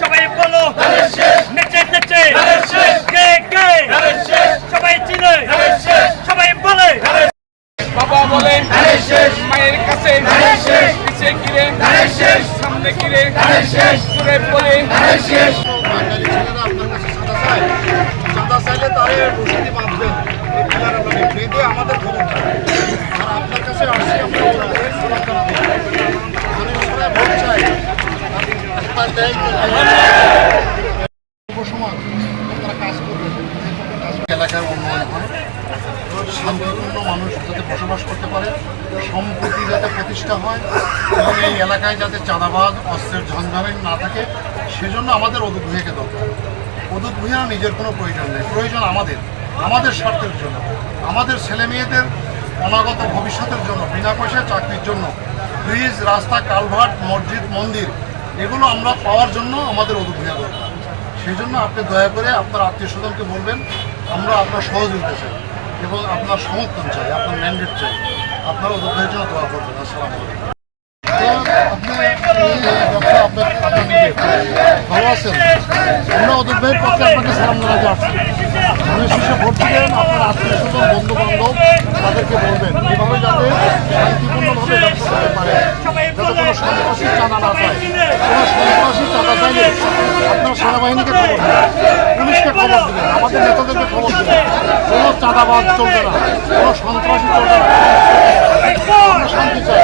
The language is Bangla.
সবাই বলো নেচে নেচে কে কে সবাই চিনে সবাই বলে বাবা বলে মায়ের কাছে পিছে গিরে সামনে গিরে ঘুরে বলে চাঁদা চাইলে তারে রসিদি বাঁধবেন বেঁধে আমাদের খবর আর আপনার কাছে আসছি আমরা ভোট চাই সমাজ আপনারা কাজ করবেন এলাকার উন্নয়ন হয় শান্তিপূর্ণ মানুষ যাতে বসবাস করতে পারে, সম্প্রীতি যাতে প্রতিষ্ঠা হয় এবং এই এলাকায় যাতে চাঁদাবাজ অস্ত্রের ঝঞ্ঝামেল না থাকে, সেজন্য আমাদের অদূত ভূঁইয়াকে দরকার। অদূত ভূঁইয়া নিজের কোনো প্রয়োজন নেই, প্রয়োজন আমাদের স্বার্থের জন্য, আমাদের ছেলে মেয়েদের অনাগত ভবিষ্যতের জন্য, বিনা পয়সায় চাকরির জন্য, ব্রিজ, রাস্তা, কালভার্ট, মসজিদ, মন্দির এগুলো আমরা পাওয়ার জন্য আমাদের অদূত ভূঁইয়া দরকার। সেই জন্য আপনি দয়া করে আপনার আত্মীয় স্বজনকে বলবেন আমরা আপনার সহযোগিতা চাই এবং আপনার সমর্থন চাই, আপনার ম্যান্ডেট চাই। আপনারা অদূত ভাইয়ের জন্য দোয়া করবেন। আসসালামু আলাইকুম। ভালো আছেন? আমরা অদূত ভাইয়ের পক্ষে আপনাকে সালাম জানাতে আসছি। ধানের শীষে ভোট দিবেন, আপনার আত্মীয় স্বজন, বন্ধু বান্ধব তাদেরকে বলবেন এভাবে যাতে শান্তিপূর্ণভাবে ব্যবসা করতে পারে, যাতে কোনো সন্ত্রাসী চাঁদা না পায়। কোনো সন্ত্রাসী চাঁদা চাইলে আপনার সেনাবাহিনীকে খবর দেবেন, পুলিশকে খবর দেবেন, আমাদের নেতাদেরকে খবর দেবেন। কোনো চাঁদাবাজ চলবে না, কোনো সন্ত্রাসী চলবে না। আমরা শান্তি চাই।